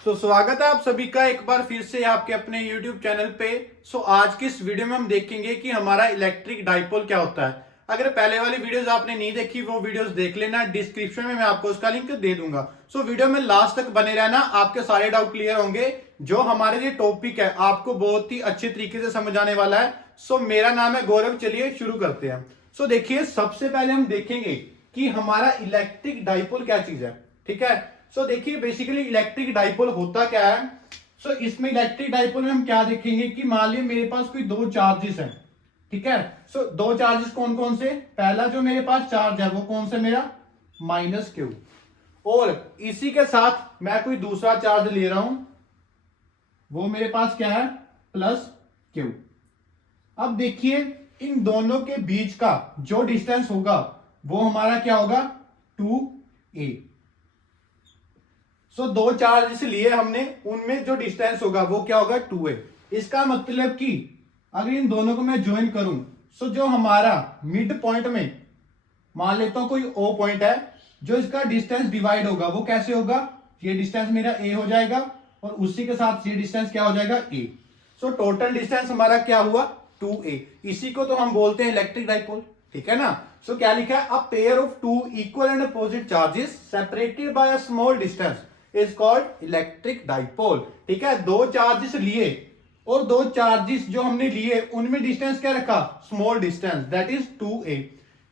स्वागत है आप सभी का एक बार फिर से आपके अपने YouTube चैनल पे। आज की इस वीडियो में हम देखेंगे कि हमारा इलेक्ट्रिक डाइपोल क्या होता है। अगर पहले वाली वीडियोस आपने नहीं देखी वो वीडियोस देख लेना, डिस्क्रिप्शन में मैं आपको उसका लिंक दे दूंगा। वीडियो में लास्ट तक बने रहना, आपके सारे डाउट क्लियर होंगे। जो हमारे लिए टॉपिक है आपको बहुत ही अच्छे तरीके से समझ आने वाला है। मेरा नाम है गौरव, चलिए शुरू करते हैं। देखिए, सबसे पहले हम देखेंगे कि हमारा इलेक्ट्रिक डाइपोल क्या चीज है। ठीक है, देखिए बेसिकली इलेक्ट्रिक डाइपोल होता क्या है। इसमें इलेक्ट्रिक डाइपोल में हम क्या देखेंगे कि मान लीजिए मेरे पास कोई दो चार्जेस हैं। ठीक है, दो चार्जेस कौन कौन से, पहला जो मेरे पास चार्ज है वो कौन सा, मेरा माइनस क्यू, और इसी के साथ मैं कोई दूसरा चार्ज ले रहा हूं, वो मेरे पास क्या है, प्लस क्यू। अब देखिए इन दोनों के बीच का जो डिस्टेंस होगा वो हमारा क्या होगा, 2a। दो चार्ज लिए हमने, उनमें जो डिस्टेंस होगा वो क्या होगा, 2a। इसका मतलब कि अगर इन दोनों को मैं ज्वाइन करूं, जो हमारा मिड पॉइंट में मान लेता हूं कोई ओ पॉइंट है, जो इसका डिस्टेंस डिवाइड होगा वो कैसे होगा, ये डिस्टेंस मेरा a हो जाएगा और उसी के साथ ये डिस्टेंस क्या हो जाएगा, a। टोटल डिस्टेंस हमारा क्या हुआ, 2a। इसी को तो हम बोलते हैं इलेक्ट्रिक डाइपोल। ठीक है ना। क्या लिखा है, a pair of two equal and opposite charges separated by a small distance is called electric dipole. ठीक है, दो चार्जेस लिए और दो चार्जेस जो हमने लिए उनमें डिस्टेंस क्या रखा, small distance, that is 2a।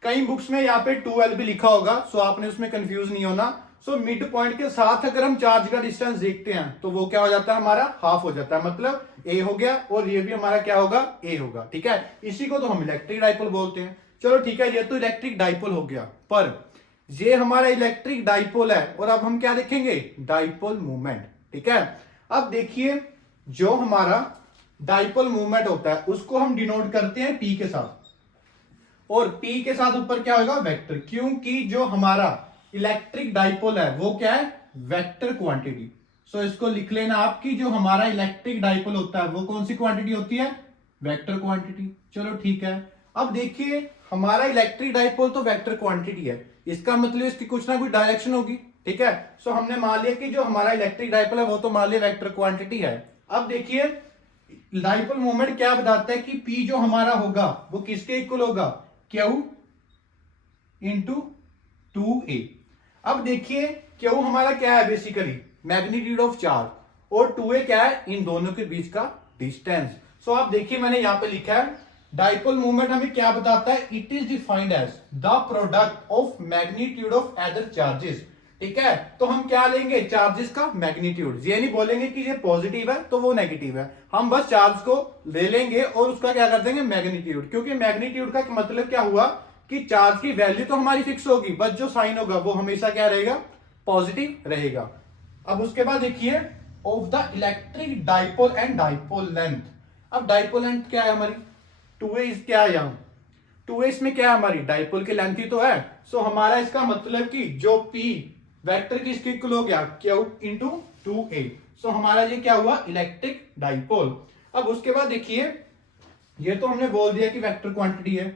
कई बुक्स में यहाँ पे 2l भी लिखा होगा, आपने उसमें कंफ्यूज नहीं होना। मिड पॉइंट के साथ अगर हम चार्ज का डिस्टेंस देखते हैं तो वो क्या हो जाता है, हमारा हाफ हो जाता है, मतलब a हो गया और ये भी हमारा क्या होगा, a होगा। ठीक है, इसी को तो हम इलेक्ट्रिक डाइपोल बोलते हैं। चलो ठीक है, ये तो इलेक्ट्रिक डाइपोल हो गया, पर ये हमारा इलेक्ट्रिक डाइपोल है और अब हम क्या देखेंगे, डाइपोल मूवमेंट। ठीक है, अब देखिए जो हमारा डाइपोल मूवमेंट होता है उसको हम डिनोट करते हैं p के साथ, और p के साथ ऊपर क्या होगा, वेक्टर, क्योंकि जो हमारा इलेक्ट्रिक डाइपोल है वो क्या है, वेक्टर क्वांटिटी। इसको लिख लेना आपकी, जो हमारा इलेक्ट्रिक डाइपोल होता है वो कौन सी क्वांटिटी होती है, वेक्टर क्वांटिटी। चलो ठीक है, अब देखिए हमारा इलेक्ट्रिक डाइपोल तो वेक्टर क्वांटिटी है, इसका मतलब इसकी कुछ ना कुछ डायरेक्शन होगी। ठीक है, हमने मान लिया कि जो हमारा इलेक्ट्रिक डाइपोल है वो तो मान लिया वेक्टर क्वांटिटी है। अब देखिए डाइपोल मोमेंट क्या बताता है कि P जो हमारा होगा वो किसके इक्वल होगा, Q इंटू 2a। अब देखिए Q हमारा क्या है, बेसिकली मैग्नीट्यूड ऑफ चार्ज, और 2a क्या है, इन दोनों के बीच का डिस्टेंस। आप देखिए मैंने यहां पे लिखा है डाइपोल मूवमेंट हमें क्या बताता है, it is defined as the product of magnitude of other charges. ठीक है, तो हम क्या लेंगे, चार्जेस का मैग्नीट्यूड। ये नहीं बोलेंगे कि ये पॉजिटिव है तो वो नेगेटिव है, हम बस चार्ज को ले लेंगे और उसका क्या कर देंगे, मैग्नीट्यूड। क्योंकि मैग्नीट्यूड का मतलब क्या हुआ कि चार्ज की वैल्यू तो हमारी फिक्स होगी, बस जो साइन होगा वो हमेशा क्या रहेगा, पॉजिटिव रहेगा। अब उसके बाद देखिए of the electric dipole and dipole length. अब डाइपोल लेंथ क्या है हमारी, 2a क्या है, यहाँ 2a इसमें क्या है, हमारी डाइपोल की लेंथ ही तो है। हमारा इसका मतलब कि जो p वेक्टर किसके इक्वल हो गया, Q इंटू 2a। हमारा ये क्या हुआ, इलेक्ट्रिक डाइपोल। अब उसके बाद देखिए ये तो हमने बोल दिया कि वेक्टर क्वांटिटी है।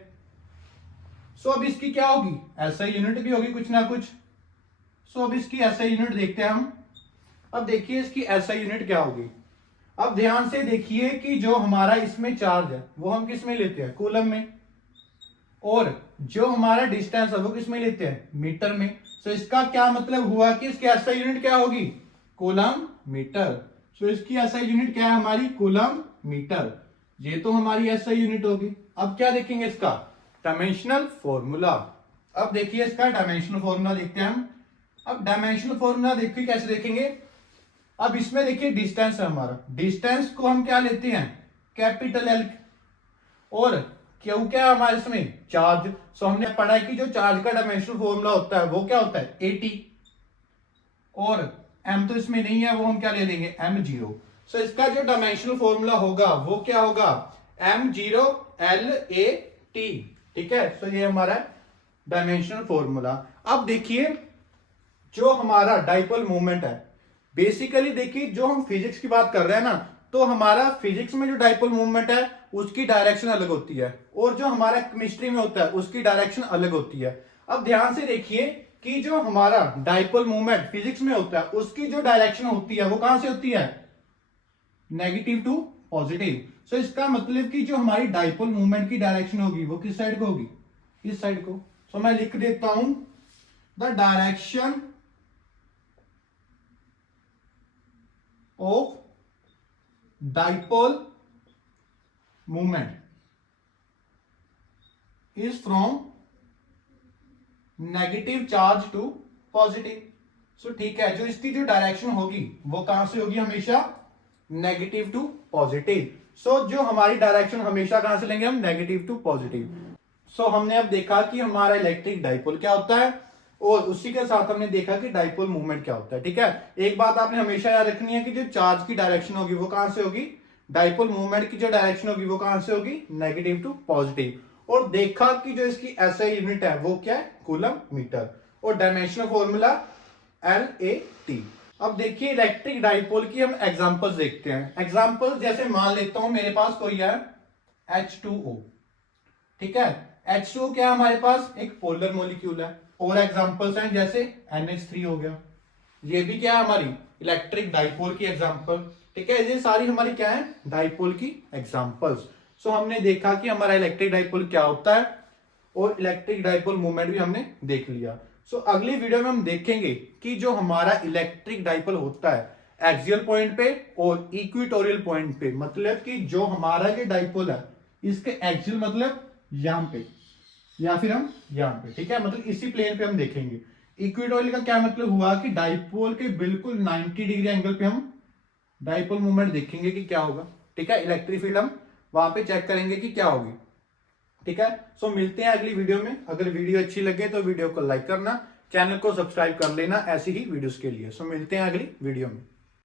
अब इसकी क्या होगी, एसआई यूनिट भी होगी कुछ ना कुछ। अब इसकी एसआई यूनिट देखते हैं हम। अब देखिए इसकी एसआई यूनिट क्या होगी। अब ध्यान से देखिए कि जो हमारा इसमें चार्ज है वो हम किस में लेते हैं, कूलम में, और जो हमारा डिस्टेंस है वो किस में लेते हैं, मीटर में। इसका क्या मतलब हुआ कि इसकी एसआई यूनिट क्या होगी, कूलम मीटर। इसकी एसआई यूनिट क्या है हमारी, कूलम मीटर। ये तो हमारी एसआई यूनिट होगी। अब क्या देखेंगे, इसका डायमेंशनल फॉर्मूला। अब देखिए इसका डायमेंशनल फॉर्मूला देखते हैं हम। अब डायमेंशनल फॉर्मूला देखिए कैसे देखेंगे। अब इसमें देखिए डिस्टेंस है हमारा, डिस्टेंस को हम क्या लेते हैं, कैपिटल एल, और क्यों क्या है हमारे इसमें, चार्ज। हमने पढ़ा है कि जो चार्ज का डायमेंशनल फॉर्मूला होता है वो क्या होता है, 80, और m तो इसमें नहीं है, वो हम क्या ले लेंगे, m0। इसका जो डायमेंशनल फॉर्मूला होगा वो क्या होगा, m0 LAT। ठीक है, ये हमारा डायमेंशनल फॉर्मूला। अब देखिए जो हमारा डाइपोल मूवमेंट है, बेसिकली देखिए जो हम फिजिक्स की बात कर रहे हैं ना, तो हमारा फिजिक्स में जो डाइपोल मूवमेंट है उसकी डायरेक्शन अलग होती है, और जो हमारा केमिस्ट्री में होता है उसकी डायरेक्शन अलग होती है। अब ध्यान से देखिए कि जो हमारा डाइपोल मूवमेंट फिजिक्स में होता है उसकी जो डायरेक्शन होती है वो कहां से होती है, नेगेटिव टू पॉजिटिव। सो इसका मतलब कि जो हमारी डाइपोल मूवमेंट की डायरेक्शन होगी वो किस साइड को होगी, इस साइड को। सो मैं लिख देता हूं the direction of dipole movement is from negative charge to positive. So ठीक है, जो इसकी जो डायरेक्शन होगी वो कहां से होगी, हमेशा नेगेटिव टू पॉजिटिव। सो जो हमारी डायरेक्शन हमेशा कहां से लेंगे हम, नेगेटिव टू पॉजिटिव। सो हमने अब देखा कि हमारा इलेक्ट्रिक डाइपोल क्या होता है और उसी के साथ हमने देखा कि डाइपोल मूवमेंट क्या होता है। ठीक है, एक बात आपने हमेशा याद रखनी है कि जो चार्ज की डायरेक्शन होगी वो कहां से होगी, डाइपोल मूवमेंट की जो डायरेक्शन होगी वो कहां से होगी, नेगेटिव टू पॉजिटिव। और देखा कि जो इसकी एसआई यूनिट है वो क्या है, कूलम मीटर, और डायमेंशनल फॉर्मूला LAT। अब देखिए इलेक्ट्रिक डाइपोल की हम एग्जांपल्स देखते हैं। एग्जांपल जैसे मान लेता हूं मेरे पास कोई है H2O। ठीक है, H2O क्या है हमारे पास, एक पोलर मॉलिक्यूल है। और एग्जांपल्स हैं जैसे NH3 हो गया, ये भी क्या है हमारी इलेक्ट्रिक डाइपोल की एग्जांपल। ठीक है, ये सारी हमारी क्या है, डाइपोल की एग्जांपल्स। सो हमने देखा कि हमारा इलेक्ट्रिक डाइपोल क्या होता है और इलेक्ट्रिक डाइपोल मूवमेंट भी हमने देख लिया। सो अगली वीडियो में हम देखेंगे कि जो हमारा इलेक्ट्रिक डाइपोल होता है एक्सियल पॉइंट पे और इक्वेटोरियल पॉइंट पे, मतलब कि जो हमारा ये डाइपोल है इसके एक्सियल मतलब यहां पे या फिर हम यहां पे। ठीक है, मतलब इसी प्लेन पे हम देखेंगे। इक्वेटोरियल का क्या मतलब हुआ कि डाइपोल के बिल्कुल 90 डिग्री एंगल पे हम डाइपोल मूवमेंट देखेंगे कि क्या होगा। ठीक है, इलेक्ट्रिक फील्ड हम वहां पे चेक करेंगे कि क्या होगी। ठीक है, सो मिलते हैं अगली वीडियो में। अगर वीडियो अच्छी लगे तो वीडियो को लाइक करना, चैनल को सब्सक्राइब कर लेना ऐसी ही वीडियोस के लिए। सो मिलते हैं अगली वीडियो में।